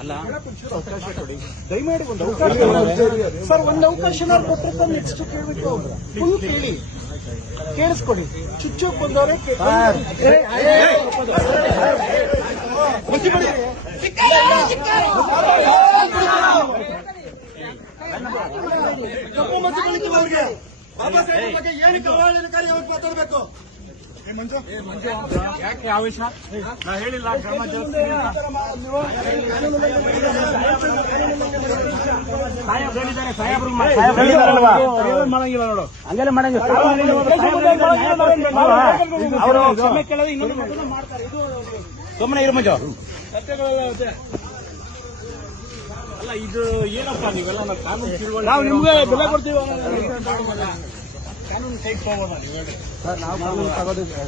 ಅಲ್ಲ ಅವಕಾಶ ಕೊಡಿ, ದಯಮಾಡಿ ಒಂದು ಅವಕಾಶ ಸರ್. ಒಂದು ಅವಕಾಶ ಕೊಟ್ಟಿರ್ತಾರೆ, ನೆಕ್ಸ್ಟ್ ಕೇಳ್ಬಿಟ್ಟು ಫುಲ್ ಕೇಳಿ, ಕೇಳಿಸ್ಕೊಡಿ. ಚುಚ್ಚೋಕ್ ಬಂದವರೇ ಕಪ್ಪು ಮಚ್ಚಿ ಬೆಳೀತಿವವ್ರಿಗೆ ಬಾಬಾ ಸಾಹೇಬ್ ಬಗ್ಗೆ ಏನಕ್ಕೆ ಅವಹೇಳನಕಾರಿ ಅವ್ರಿಗೆ ಮಾತಾಡ್ಬೇಕು? ಯಾಕೆ ಆವೇಶ? ನಾ ಹೇಳಿಲ್ಲ ಕ್ರಮ ಮಾಡಂಗಿಲ್ಲ ನೋಡು, ಹಂಗೆಲ್ಲ ಮಾಡಂಗಿಲ್ಲ. ಅವರು ಕ್ಷಮೆ ಕೇಳೋದು ಇನ್ನೊಂದು ಮಾಡ್ತಾರೆ. ಇದು ಸುಮ್ಮನೆ ಇರು ಮಂಜು. ಅಲ್ಲ ಇದು ಏನಪ್ಪ ನೀವೆಲ್ಲ ಕಾನೂನು ತಿಳುವಳಿಕೆ, ನಾವು ನಿಮ್ಗೆ ಬೆಲೆ ಕೊಡ್ತೀವಿ. ಕಾನೂನು ಕೈ ತಗೋಬೋದ ನೀವು ಹೇಳಿ ಸರ್? ನಾವು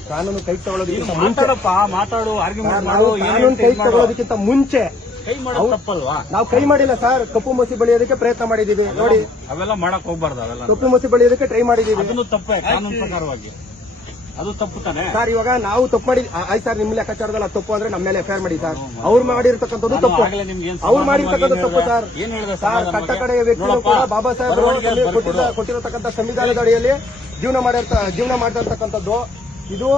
ಕಾನೂನು ಕೈ ತಗೊಳ್ಳೋದಕ್ಕಿಂತ ಮಾತಾಡಪ್ಪ, ಮಾತಾಡು, ಆರ್ಗ್ಯುಮೆಂಟ್ ಮಾಡು. ಕಾನೂನು ಕೈ ತಗೊಳ್ಳೋದಕ್ಕಿಂತ ಮುಂಚೆ ಕೈ ಮಾಡೋದು ತಪ್ಪಲ್ವಾ? ನಾವು ಕೈ ಮಾಡಿಲ್ಲ ಸರ್. ಕಪ್ಪು ಮಸಿ ಬಳಿಯೋದಕ್ಕೆ ಪ್ರಯತ್ನ ಮಾಡಿದೀವಿ ನೋಡಿ. ಅವೆಲ್ಲ ಮಾಡಕ್ ಹೋಗ್ಬಾರ್ದು. ಅವೆಲ್ಲ ಕಪ್ಪು ಮಸಿ ಬಳಿಯೋದಕ್ಕೆ ಟ್ರೈ ಮಾಡಿದೀವಿ. ಅದನ್ನು ತಪ್ಪೇ ಕಾನೂನು ಪ್ರಕಾರವಾಗಿ, ಅದು ತಪ್ಪು ತಾನೆ ಸರ್. ಇವಾಗ ನಾವು ತಪ್ಪು ಮಾಡಿ ಆಯ್ತು ಸರ್, ನಿಮ್ ಲೆಕ್ಕಾಚಾರದಲ್ಲಿ ತಪ್ಪು ಅಂದ್ರೆ ನಮ್ಮ ಮೇಲೆ ಎಫ್ಐಆರ್ ಮಾಡಿ ಸರ್. ಅವ್ರು ಮಾಡಿರ್ತಕ್ಕಂಥದ್ದು ತಪ್ಪು, ಅವ್ರು ಮಾಡಿರ್ತಕ್ಕಂಥ ತಪ್ಪು ಸರ್. ಏನ್ ಹೇಳಿದೆ ಸರ್? ಕಟ್ಟ ಕಡೆಯ ವ್ಯಕ್ತಿಗಳು ಕೂಡ ಬಾಬಾ ಸಾಹೇಬ್ ಕೊಟ್ಟಿರತಕ್ಕಂಥ ಸಂವಿಧಾನದ ಅಡಿಯಲ್ಲಿ ಜೀವನ ಮಾಡ್ತಿರ್ತಕ್ಕಂಥದ್ದು ಇದು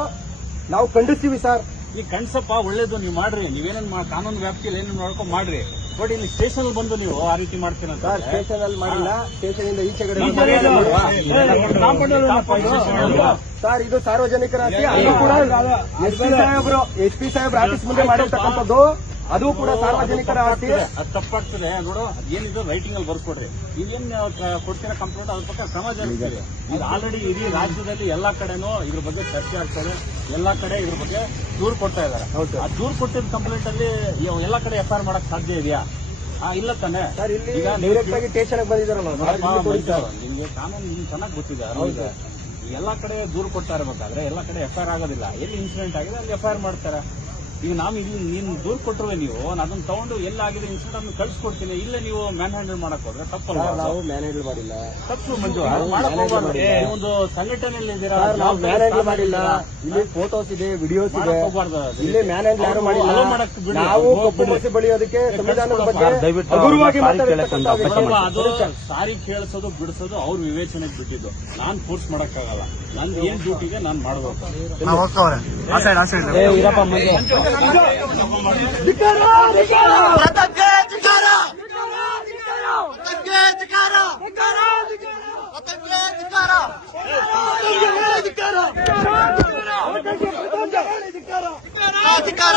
ನಾವು ಖಂಡಿಸ್ತೀವಿ ಸರ್. ಈ ಕಣ್ಸಪ್ಪ ಒಳ್ಳೇದು, ನೀವು ಮಾಡ್ರಿ. ನೀವೇನೇನ್ ಕಾನೂನು ವ್ಯಾಪ್ತಿಯಲ್ಲಿ ಏನೇನು ನೋಡ್ಕೊಂಡು ಮಾಡ್ರಿ. ಬಟ್ ಇಲ್ಲಿ ಸ್ಟೇಷನ್ ಬಂದು ನೀವು ಆ ರೀತಿ ಮಾಡ್ತೀರ ಸರ್. ಸ್ಟೇಷನ್ ಅಲ್ಲಿ ಮಾಡಿಲ್ಲ, ಸ್ಟೇಷನ್ ಇಂದ ಈಚೆಗಡೆ ಸರ್. ಇದು ಸಾರ್ವಜನಿಕರ ಆಸ್ತಿ. ಅದು ಕೂಡ ಎಸ್ ಪಿ ಸಾಹೇಬ್ರ ಆಫೀಸ್ ಮುಂದೆ ಮಾಡಿರ್ತಕ್ಕಂಥದ್ದು, ಅದು ಕೂಡ ಸಾರ್ವಜನಿಕರ ಆಸ್ತಿ. ಅದು ತಪ್ಪಾಗ್ತದೆ ನೋಡು. ಏನಿದೆ ರೈಟಿಂಗ್ ಅಲ್ಲಿ ಬರ್ಕೊಡ್ರಿ. ನೀವೇನ್ ಕೊಡ್ತೀರಾ ಕಂಪ್ಲೇಂಟ್, ಅದ್ರ ಪಕ್ಕ ಕ್ರಮ ಜರುಗಿದೆ. ಇದು ಆಲ್ರೆಡಿ ಇಡೀ ರಾಜ್ಯದಲ್ಲಿ ಎಲ್ಲಾ ಕಡೆನೂ ಇದ್ರ ಬಗ್ಗೆ ಚರ್ಚೆ ಆಗ್ತದೆ. ಎಲ್ಲಾ ಕಡೆ ಇದ್ರ ಬಗ್ಗೆ ದೂರು ಕೊಡ್ತಾ ಇದಾರೆ. ಆ ದೂರು ಕೊಟ್ಟಿದ್ದ ಕಂಪ್ಲೇಂಟ್ ಅಲ್ಲಿ ಎಲ್ಲಾ ಕಡೆ ಎಫ್ಐಆರ್ ಮಾಡಕ್ ಸಾಧ್ಯ ಇದೆಯಾ? ಇಲ್ಲ ತಾನೆ. ಈಗ ಡೈರೆಕ್ಟ್ ಆಗಿ ಸ್ಟೇಷನ್ ಬಂದಿದ್ದಾರಲ್ಲ, ನಿಮ್ಗೆ ಕಾನೂನು ನಿಮ್ಗೆ ಚೆನ್ನಾಗಿ ಗೊತ್ತಿದೆ. ಎಲ್ಲಾ ಕಡೆ ದೂರು ಕೊಡ್ತಾ ಇರಬೇಕಾದ್ರೆ ಎಲ್ಲಾ ಕಡೆ ಎಫ್ಐಆರ್ ಆಗೋದಿಲ್ಲ. ಎಲ್ಲಿ ಇನ್ಸಿಡೆಂಟ್ ಆಗಿದೆ ಅಲ್ಲಿ ಎಫ್ಐಆರ್ ಮಾಡ್ತಾರೆ. ಈಗ ನಾವು ಇಲ್ಲಿ ನೀನು ದೂರು ಕೊಟ್ಟರುವೆ, ನೀವು ಅದನ್ನ ತಗೊಂಡು ಎಲ್ಲಾಗಿದೆ ಇನ್ಸಿಡೆಂಟ್ ಅನ್ನು ಕಳ್ಸಿಕೊಡ್ತೀನಿ. ಇಲ್ಲೇ ನೀವು ಮ್ಯಾನ್ ಹ್ಯಾಂಡಲ್ ಮಾಡಕ್ ಹೋದ್ರೆ ತಪ್ಪಲ್ಲ. ನಾವು ಮ್ಯಾನ್ ಹ್ಯಾಂಡಲ್ ಮಾಡಿಲ್ಲ. ತಪ್ಪು ಮಂಜು, ಮಾಡಕ್ ಹೋಗ್ಬಾರ್ದು. ಒಂದು ಸಂಘಟನೆಯಲ್ಲಿ ಇದ್ದೀರಾ, ನಾವು ಮ್ಯಾನ್ ಹ್ಯಾಂಡಲ್ ಮಾಡಿಲ್ಲ. ಇಲ್ಲಿ ಫೋಟೋಸ್ ಇದೆ, ವಿಡಿಯೋಸ್ ಇದೆ. ಇಲ್ಲಿ ಮ್ಯಾನ್ ಹ್ಯಾಂಡಲ್ ಯಾರು ಮಾಡಿಲ್ಲ. ನಾವು ಕಪ್ಪು ಮಸಿ ಬಳಿಯೋದಕ್ಕೆ ಸಂವಿಧಾನದ ಬಗ್ಗೆ ಹಗುರವಾಗಿ ಅದು ಸಾರಿ ಕೇಳಿಸೋದು ಬಿಡಿಸೋದು ಅವ್ರ ವಿವೇಚನೆಗೆ ಬಿಟ್ಟಿದ್ದು. ನಾನ್ ಫೋರ್ಸ್ ಮಾಡಕ್ಕಾಗಲ್ಲ. ನಂದು ಏನ್ ಡ್ಯೂಟಿಗೆ ನಾನ್ ಮಾಡ್ಬೇಕು. ಅಧಿಕಾರ